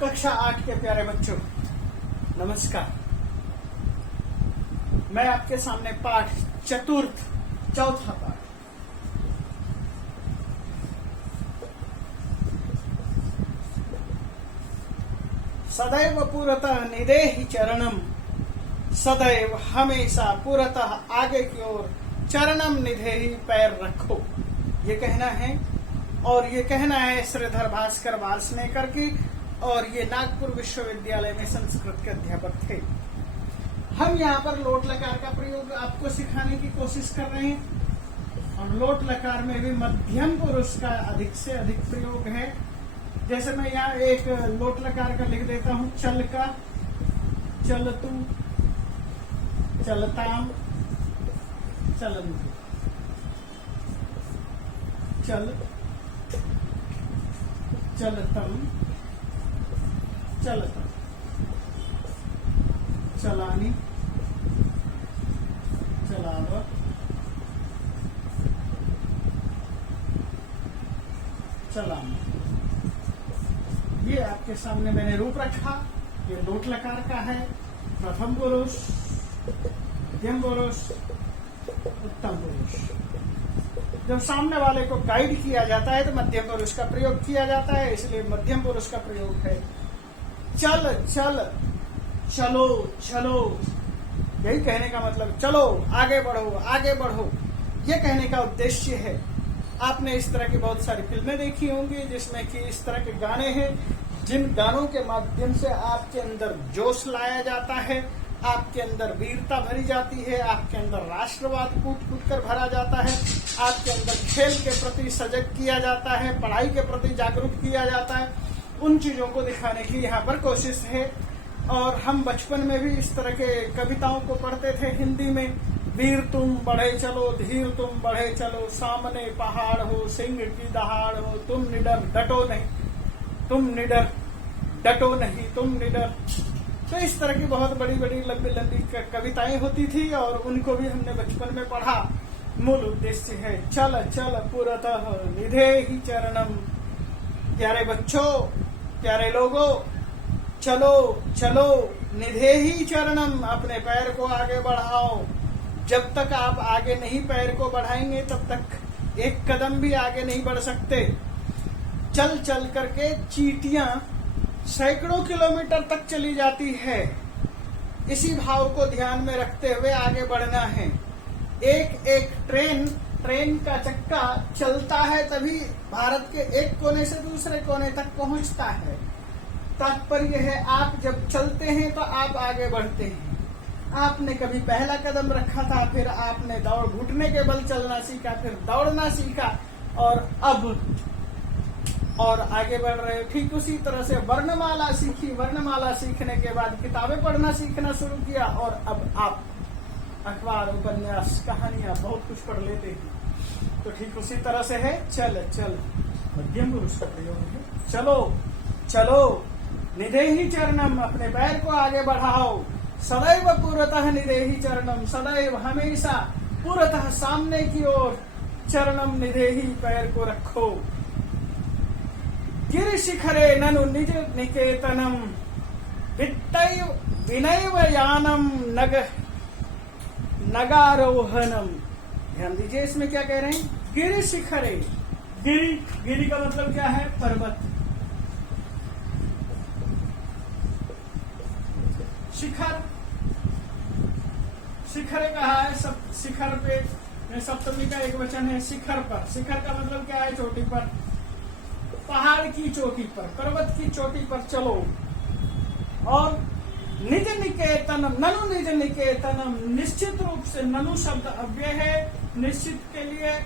कक्षा 8 के प्यारे बच्चों, नमस्कार। मैं आपके सामने पाठ चतुर्थ चौथा पाठ सदैव पुरतः निदेहि चरणम, सदैव हमेशा पुरतः आगे की ओर चरणम निदेहि पैर रखो, ये कहना है। और ये कहना है श्रीधर भास्कर वाल्सनेकर की, और ये नागपुर विश्वविद्यालय में संस्कृत के अध्यापक थे। हम यहाँ पर लोट लकार का प्रयोग आपको सिखाने की कोशिश कर रहे हैं, और लोट लकार में भी मध्यम पुरुष का अधिक से अधिक प्रयोग है। जैसे मैं यहाँ एक लोट लकार का लिख देता हूँ, चल का, चलतु, चलताम, चलन्तु, चल, चलतम, चलतम, चलानी, चलाव, चलाना। ये आपके सामने मैंने रूप रखा। ये लोट लकार का है। प्रथम पुरुष, मध्यम पुरुष, उत्तम पुरुष। जब सामने वाले को गाइड किया जाता है तो मध्यम पुरुष का प्रयोग किया जाता है, इसलिए मध्यम पुरुष का प्रयोग है। चल, चल, चलो, चलो, यही कहने का मतलब, चलो आगे बढ़ो, आगे बढ़ो, ये कहने का उद्देश्य है। आपने इस तरह की बहुत सारी फिल्में देखी होंगी जिसमें कि इस तरह के गाने हैं, जिन गानों के माध्यम से आपके अंदर जोश लाया जाता है, आपके अंदर वीरता भरी जाती है, आपके अंदर राष्ट्रवाद कूट कूट कर भरा जाता है, आपके अंदर खेल के प्रति सजग किया जाता है, पढ़ाई के प्रति जागरूक किया जाता है। उन चीजों को दिखाने की यहाँ पर कोशिश है। और हम बचपन में भी इस तरह के कविताओं को पढ़ते थे हिंदी में। वीर तुम बढ़े चलो, धीर तुम बढ़े चलो, सामने पहाड़ हो, सिंह की दहाड़ हो, तुम निडर डटो नहीं, तुम निडर डटो नहीं, तुम निडर। तो इस तरह की बहुत बड़ी बड़ी लंबी लंबी कविताएं होती थी, और उनको भी हमने बचपन में पढ़ा। मूल उद्देश्य है चल चल पुरतः निधेहि चरणम। प्यारे बच्चों, प्यारे लोगों, चलो चलो निधेहि चरणम, अपने पैर को आगे बढ़ाओ। जब तक आप आगे नहीं पैर को बढ़ाएंगे तब तक एक कदम भी आगे नहीं बढ़ सकते। चल चल करके चींटियां सैकड़ों किलोमीटर तक चली जाती है। इसी भाव को ध्यान में रखते हुए आगे बढ़ना है। एक एक ट्रेन का चक्का चलता है तभी भारत के एक कोने से दूसरे कोने तक पहुंचता है। तात्पर्य है, आप जब चलते हैं तो आप आगे बढ़ते हैं। आपने कभी पहला कदम रखा था, फिर आपने दौड़ घुटने के बल चलना सीखा, फिर दौड़ना सीखा, और आगे बढ़ रहे हो। ठीक उसी तरह से वर्णमाला सीखी, वर्णमाला सीखने के बाद किताबें पढ़ना सीखना शुरू किया, और अब आप अखबार, उपन्यास, कहानियां बहुत कुछ पढ़ लेते हैं। तो ठीक उसी तरह से है चल चल, मध्यम पुरुष का प्रयोग है। चलो चलो निधेहि चरणम, अपने पैर को आगे बढ़ाओ। सदैव पुरतः निधेहि चरणम, सदैव हमेशा पुरतः सामने की ओर चरणम निधेहि पैर को रखो। गिरि शिखरे ननु निज निकेतनम, विनैव यानम नगारोहनम। ध्यान दीजिए, इसमें क्या कह रहे हैं? गिरि शिखरे। गिरि का मतलब क्या है? पर्वत। शिखर कहा है, सब शिखर पे सप्तमी का एक वचन है, शिखर पर। शिखर का मतलब क्या है? चोटी पर, पहाड़ की चोटी पर, पर्वत की चोटी पर चलो। और निज निकेतनम, ननु निज निकेतनम, निश्चित रूप से ननु शब्द अव्यय है, निश्चित के लिए।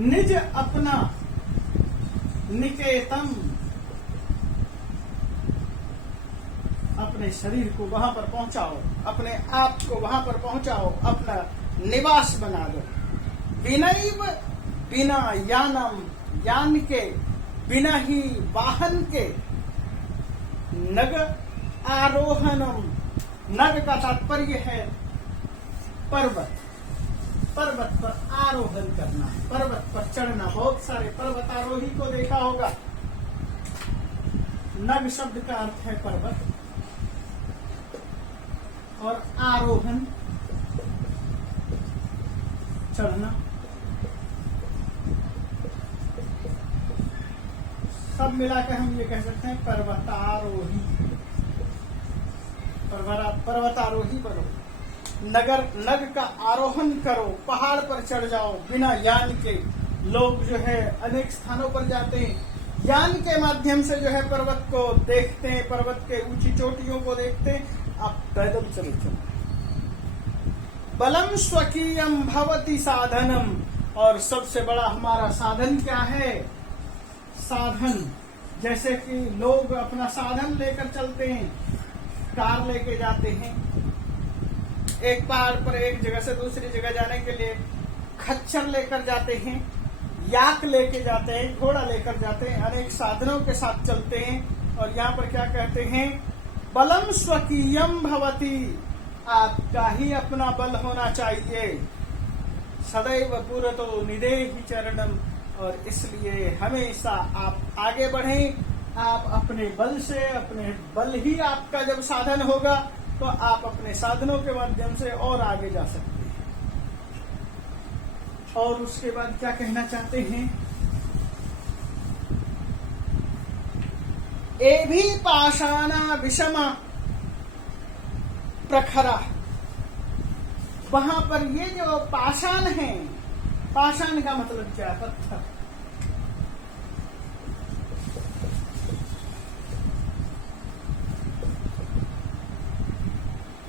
निज अपना, निकेतम अपने शरीर को वहां पर पहुंचाओ, अपने आप को वहां पर पहुंचाओ, अपना निवास बना दो। विनैव, बिना यानम, यान के, बिना ही वाहन के। नग आरोहणम, नग का तात्पर्य है पर्वत। पर्वत पर आरोहण करना, पर्वत पर चढ़ना। बहुत सारे पर्वतारोही को देखा होगा नग शब्द का अर्थ है पर्वत, और आरोहण चढ़ना। सब मिलाकर हम ये कह सकते हैं पर्वतारोही। पर्वतारोही बनो, नग का आरोहण करो, पहाड़ पर चढ़ जाओ बिना यान के। लोग जो है अनेक स्थानों पर जाते हैं, यान के माध्यम से जो है पर्वत को देखते हैं, पर्वत के ऊंची चोटियों को देखते हैं। आप पैदल चले चलो। बलम स्वकीयम भवति साधनम, और सबसे बड़ा हमारा साधन क्या है? साधन, जैसे कि लोग अपना साधन लेकर चलते हैं, कार लेके जाते हैं, एक पहाड़ पर एक जगह से दूसरी जगह जाने के लिए खच्चर लेकर जाते हैं, याक लेके जाते हैं, घोड़ा लेकर जाते हैं, अनेक साधनों के साथ चलते हैं। और यहाँ पर क्या कहते हैं? बलम स्वकीयम भवति, आपका ही अपना बल होना चाहिए। सदैव पुरतो निदेहि चरणम, और इसलिए हमेशा आप आगे बढ़ें। आप अपने बल से, अपने बल ही आपका जब साधन होगा तो आप अपने साधनों के माध्यम से और आगे जा सकते हैं। और उसके बाद क्या कहना चाहते हैं? ए भी पाषाणा विषमा प्रखरा, वहां पर ये जो पाषाण है, पाषाण का मतलब क्या? पत्थर।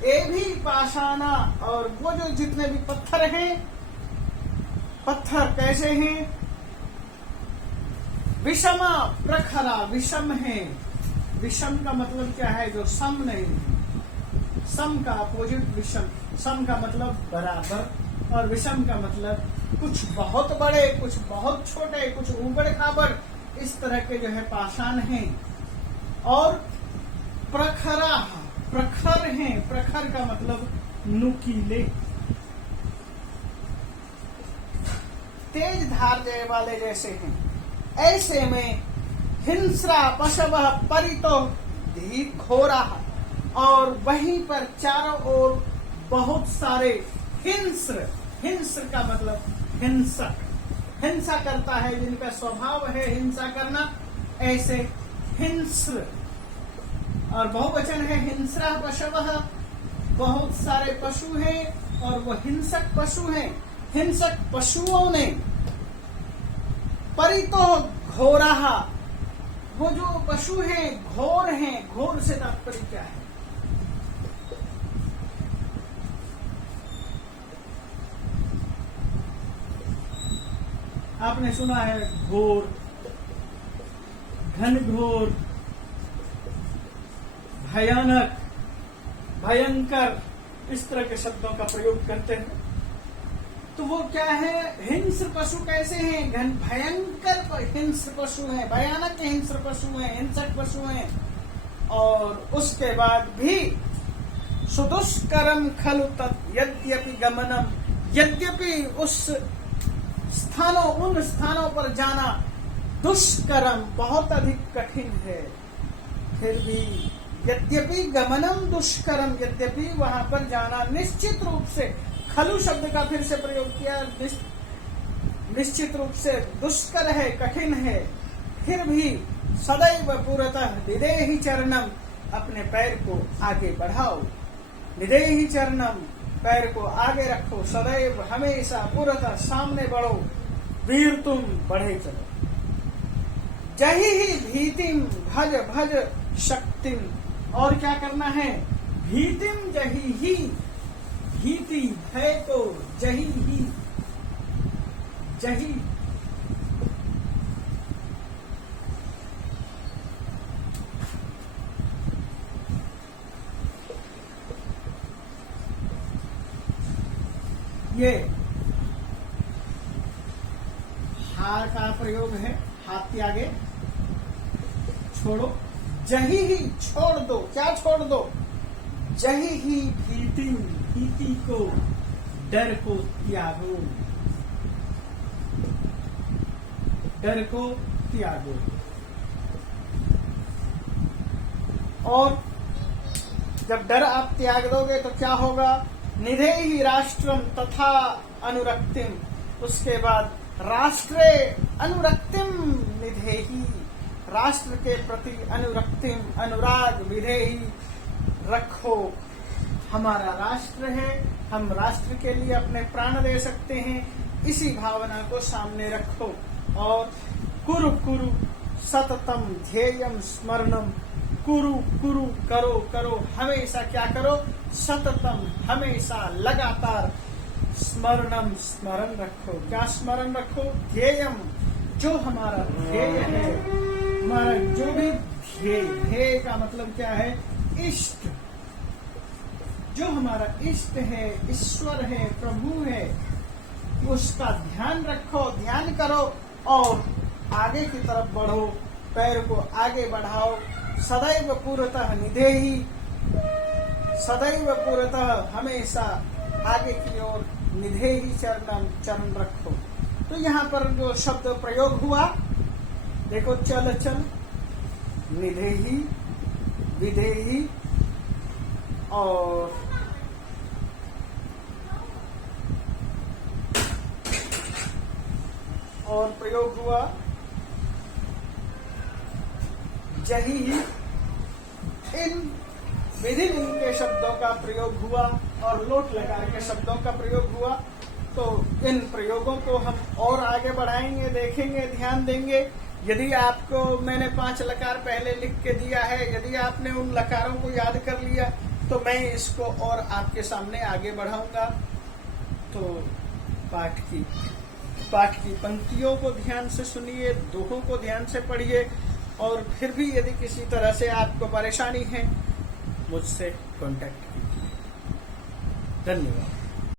ए भी पाषाणा, और वो जो जितने भी पत्थर हैं, पत्थर कैसे हैं? विषमा प्रखरा, विषम है। विषम का मतलब क्या है? जो सम नहीं है। सम का अपोजिट विषम। सम का मतलब बराबर, और विषम का मतलब कुछ बहुत बड़े, कुछ बहुत छोटे, कुछ ऊबड़ खाबड़, इस तरह के जो है पाषाण हैं। और प्रखरा, प्रखर हैं। प्रखर का मतलब नुकीले, तेज धार वाले जैसे हैं। ऐसे में हिंस्रा पशव परितो घोरा, और वहीं पर चारों ओर बहुत सारे हिंस्र। हिंस्र का मतलब हिंसक, हिंसा करता है, जिनका स्वभाव है हिंसा करना, ऐसे हिंस्र। और बहुवचन है हिंस्रा पशवः, बहुत सारे पशु हैं और वो हिंसक पशु हैं। हिंसक पशुओं ने परितो घोरा, वो जो पशु हैं घोर हैं। घोर से तात्पर्य क्या है? आपने सुना है घोर, घनघोर, भयानक, भयंकर, इस तरह के शब्दों का प्रयोग करते हैं। तो वो क्या है? हिंस्र पशु कैसे हैं? भयंकर हिंस्र पशु हैं, भयानक हिंस्र पशु हैं, हिंसक पशु हैं। और उसके बाद भी सुदुष्करम खलु तत् यद्यपि गमनम, यद्यपि उस उन स्थानों पर जाना दुष्करम, बहुत अधिक कठिन है, फिर भी यद्यपि गमनम दुष्करम, यद्यपि वहां पर जाना निश्चित रूप से, खलु शब्द का फिर से प्रयोग किया, निश्चित रूप से दुष्कर है, कठिन है, फिर भी सदैव पुरतः निदेहि चरणम, अपने पैर को आगे बढ़ाओ। निदेहि चरणम, पैर को आगे रखो, सदैव हमेशा पुरतः सामने बढ़ो। वीर तुम बढ़े चलो। जही ही भीतिम भज भज शक्तिम, और क्या करना है? भीतिम जही ही, भीति भय को, जही ही, जही ये हार का प्रयोग है, हाथ के आगे छोड़ो। जही ही, छोड़ दो। क्या छोड़ दो? जही ही भीति, भीति को, डर को त्यागो, डर को त्यागो। और जब डर आप त्याग दोगे तो क्या होगा? निधेहि राष्ट्रम तथा अनुरक्तिम, उसके बाद राष्ट्रे अनुरक्तिम निधेहि, राष्ट्र के प्रति अनुरक्तिम अनुराग विधेहि रखो। हमारा राष्ट्र है, हम राष्ट्र के लिए अपने प्राण दे सकते हैं, इसी भावना को सामने रखो। और कुरु कुरु सततम ध्येयम स्मरणम, कुरु कुरु करो करो, हमेशा क्या करो? सततम, हमेशा लगातार, स्मरणम स्मरण रखो। क्या स्मरण रखो? ध्येयम, जो हमारा ध्येय है, हमारा जो भी ध्येय, ध्येय का मतलब क्या है? इष्ट, जो हमारा इष्ट है, ईश्वर है, प्रभु है, उसका ध्यान रखो, ध्यान करो और आगे की तरफ बढ़ो, पैर को आगे बढ़ाओ। सदैव पूर्वतः निधेहि, सदैव पूर्वतः, हमेशा आगे की ओर, निधेहि चरणम, चरण रखो। तो यहाँ पर जो शब्द प्रयोग हुआ देखो, चल चल, निधेहि, विधेहि और प्रयोग हुआ जही। इन विधिलिंग के शब्दों का प्रयोग हुआ और लोट लकार के शब्दों का प्रयोग हुआ। तो इन प्रयोगों को हम और आगे बढ़ाएंगे, देखेंगे, ध्यान देंगे। यदि आपको मैंने 5 लकार पहले लिख के दिया है, यदि आपने उन लकारों को याद कर लिया तो मैं इसको और आपके सामने आगे बढ़ाऊंगा। तो पाठ की पंक्तियों को ध्यान से सुनिए, दोहों को ध्यान से पढ़िए और फिर भी यदि किसी तरह से आपको परेशानी है मुझसे कांटेक्ट कीजिए। धन्यवाद।